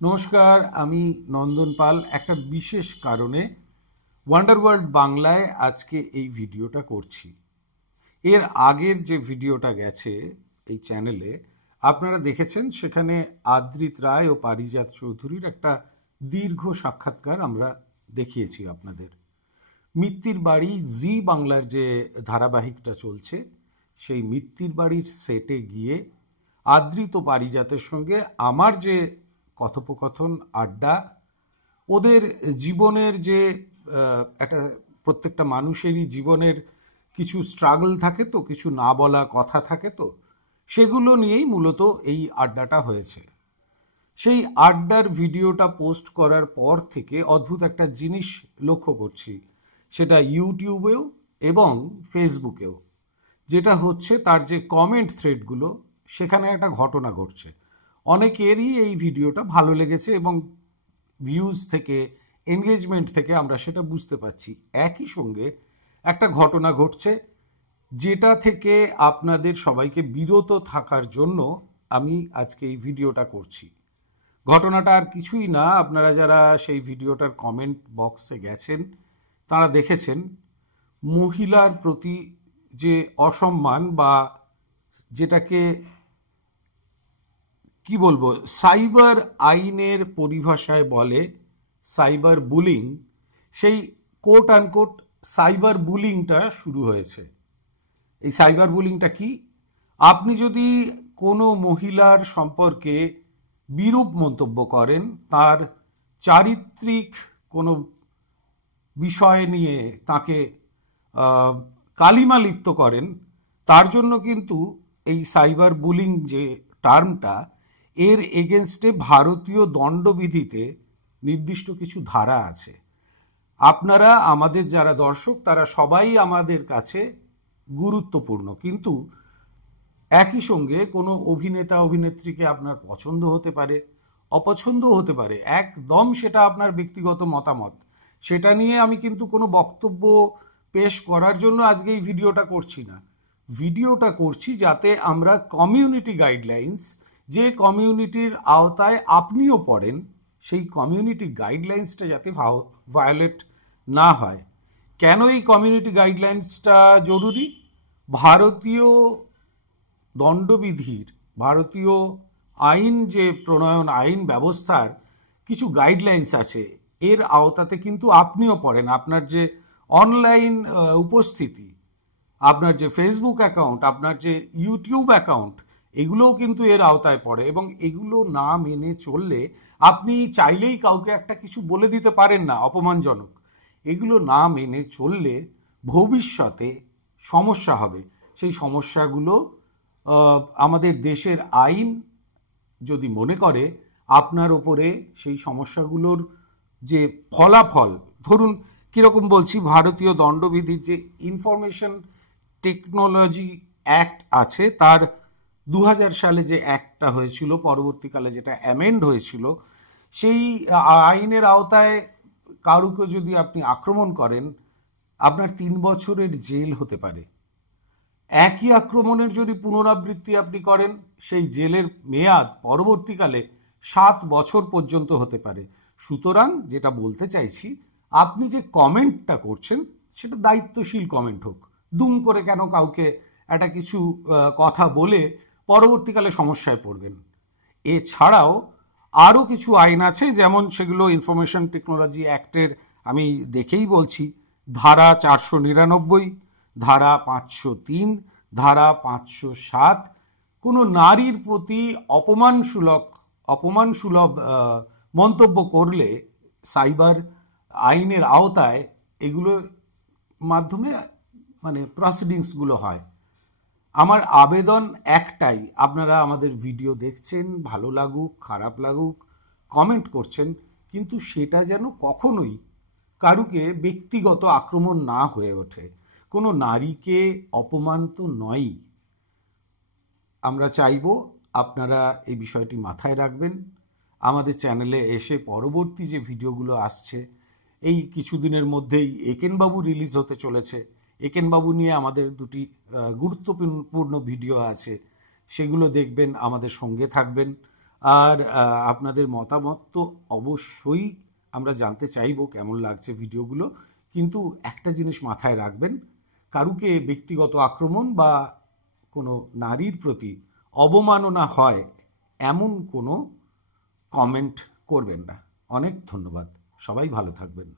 নমস্কার, আমি নন্দন পাল। একটা বিশেষ কারণে ওয়ান্ডার ওয়ার্ল্ড বাংলায় আজকে এই ভিডিওটা করছি। এর আগের যে ভিডিওটা গেছে এই চ্যানেলে আপনারা দেখেছেন, সেখানে আদ্রিত রায় ও পারিজাত চৌধুরীর একটা দীর্ঘ সাক্ষাৎকার আমরা দেখিয়েছি আপনাদের। মিত্তির বাড়ি জি বাংলার যে ধারাবাহিকটা চলছে, সেই মিত্তির বাড়ির সেটে গিয়ে আদ্রিত ও পারিজাতের সঙ্গে আমার যে কথোপকথন, আড্ডা, ওদের জীবনের যে একটা প্রত্যেকটা মানুষেরই জীবনের কিছু স্ট্রাগল থাকে, তো কিছু না বলা কথা থাকে, তো সেগুলো নিয়েই মূলত এই আড্ডাটা হয়েছে। সেই আড্ডার ভিডিওটা পোস্ট করার পর থেকে অদ্ভুত একটা জিনিস লক্ষ্য করছি, সেটা ইউটিউবেও এবং ফেসবুকেও। যেটা হচ্ছে, তার যে কমেন্ট থ্রেডগুলো, সেখানে একটা ঘটনা ঘটছে। অনেকেরই এই ভিডিওটা ভালো লেগেছে এবং ভিউজ থেকে, এনগেজমেন্ট থেকে আমরা সেটা বুঝতে পারছি। একই সঙ্গে একটা ঘটনা ঘটছে, যেটা থেকে আপনাদের সবাইকে বিরত থাকার জন্য আমি আজকে এই ভিডিওটা করছি। ঘটনাটা আর কিছুই না, আপনারা যারা সেই ভিডিওটার কমেন্ট বক্সে গেছেন তারা দেখেছেন মহিলার প্রতি যে অসম্মান, বা যেটাকে কি বলবো, সাইবার আইনের পরিভাষায় বলে সাইবার বুলিং, সেই কোট আনকোট সাইবার বুলিংটা শুরু হয়েছে। এই সাইবার বুলিংটা কি? আপনি যদি কোনো মহিলার সম্পর্কে বিরূপ মন্তব্য করেন, তার চারিত্রিক কোনো বিষয় নিয়ে তাকে কালিমা লিপ্ত করেন, তার জন্য কিন্তু এই সাইবার বুলিং যে টার্মটা, এর এগেনস্টে ভারতীয় দণ্ডবিধিতে নির্দিষ্ট কিছু ধারা আছে। আপনারা, আমাদের যারা দর্শক, তারা সবাই আমাদের কাছে গুরুত্বপূর্ণ, কিন্তু একই সঙ্গে কোনো অভিনেতা অভিনেত্রীকে আপনার পছন্দ হতে পারে, অপছন্দ হতে পারে, একদম সেটা আপনার ব্যক্তিগত মতামত। সেটা নিয়ে আমি কিন্তু কোনো বক্তব্য পেশ করার জন্য আজকে এই ভিডিওটা করছি না। ভিডিওটা করছি যাতে আমরা কমিউনিটি গাইডলাইন্স, যে কমিউনিটির আওতায় আপনিও পড়েন, সেই কমিউনিটি গাইডলাইন্সটা যাতে ভায়োলেট না হয়। কেন এই কমিউনিটি গাইডলাইন্সটা জরুরি? ভারতীয় দণ্ডবিধির, ভারতীয় আইন যে প্রণয়ন, আইন ব্যবস্থার কিছু গাইডলাইন্স আছে, এর আওতাতে কিন্তু আপনিও পড়েন। আপনার যে অনলাইন উপস্থিতি, আপনার যে ফেসবুক অ্যাকাউন্ট, আপনার যে ইউটিউব অ্যাকাউন্ট, এগুলোও কিন্তু এর আওতায় পড়ে। এবং এগুলো না মেনে চললে আপনি চাইলেই কাউকে একটা কিছু বলে দিতে পারেন না অপমানজনক। এগুলো না মেনে চললে ভবিষ্যতে সমস্যা হবে। সেই সমস্যাগুলো আমাদের দেশের আইন যদি মনে করে আপনার ওপরে সেই সমস্যাগুলোর যে ফলাফল, ধরুন কীরকম বলছি, ভারতীয় দণ্ডবিধির যে ইনফরমেশন টেকনোলজি অ্যাক্ট আছে, তার 2000 সালে যে অ্যাক্টটা হয়েছিল, পরবর্তীকালে যেটা অ্যামেন্ড হয়েছিল, সেই আইনের আওতায় কারুকে যদি আপনি আক্রমণ করেন, আপনার 3 বছরের জেল হতে পারে। একই আক্রমণের যদি পুনরাবৃত্তি আপনি করেন, সেই জেলের মেয়াদ পরবর্তীকালে 7 বছর পর্যন্ত হতে পারে। সুতরাং যেটা বলতে চাইছি, আপনি যে কমেন্টটা করছেন সেটা দায়িত্বশীল কমেন্ট হোক। দুম করে কেন কাউকে একটা কিছু কথা বলে পরবর্তীকালে সমস্যায় পড়বেন। এছাড়াও আরও কিছু আইন আছে, যেমন সেগুলো ইনফরমেশন টেকনোলজি অ্যাক্টের আমি দেখেই বলছি, ধারা 499, ধারা 503, ধারা 507, কোনো নারীর প্রতি অপমানসুলভ মন্তব্য করলে সাইবার আইনের আওতায় এগুলোর মাধ্যমে মানে প্রসিডিংসগুলো হয়। আমার আবেদন একটাই, আপনারা আমাদের ভিডিও দেখছেন, ভালো লাগুক খারাপ লাগুক কমেন্ট করছেন, কিন্তু সেটা যেন কখনোই কারুকে ব্যক্তিগত আক্রমণ না হয়ে ওঠে। কোনো নারীকে অপমান তো নয়ই। আমরা চাইব আপনারা এই বিষয়টি মাথায় রাখবেন। আমাদের চ্যানেলে এসে পরবর্তী যে ভিডিওগুলো আসছে, এই কিছুদিনের মধ্যেই একেনবাবু রিলিজ হতে চলেছে। একেনবাবু নিয়ে আমাদের দুটি গুরুত্বপূর্ণ ভিডিও আছে, সেগুলো দেখবেন, আমাদের সঙ্গে থাকবেন। আর আপনাদের মতামত তো অবশ্যই আমরা জানতে চাইবো কেমন লাগছে ভিডিওগুলো, কিন্তু একটা জিনিস মাথায় রাখবেন, কারুকে ব্যক্তিগত আক্রমণ বা কোনো নারীর প্রতি অবমাননা হয় এমন কোনো কমেন্ট করবেন না। অনেক ধন্যবাদ, সবাই ভালো থাকবেন।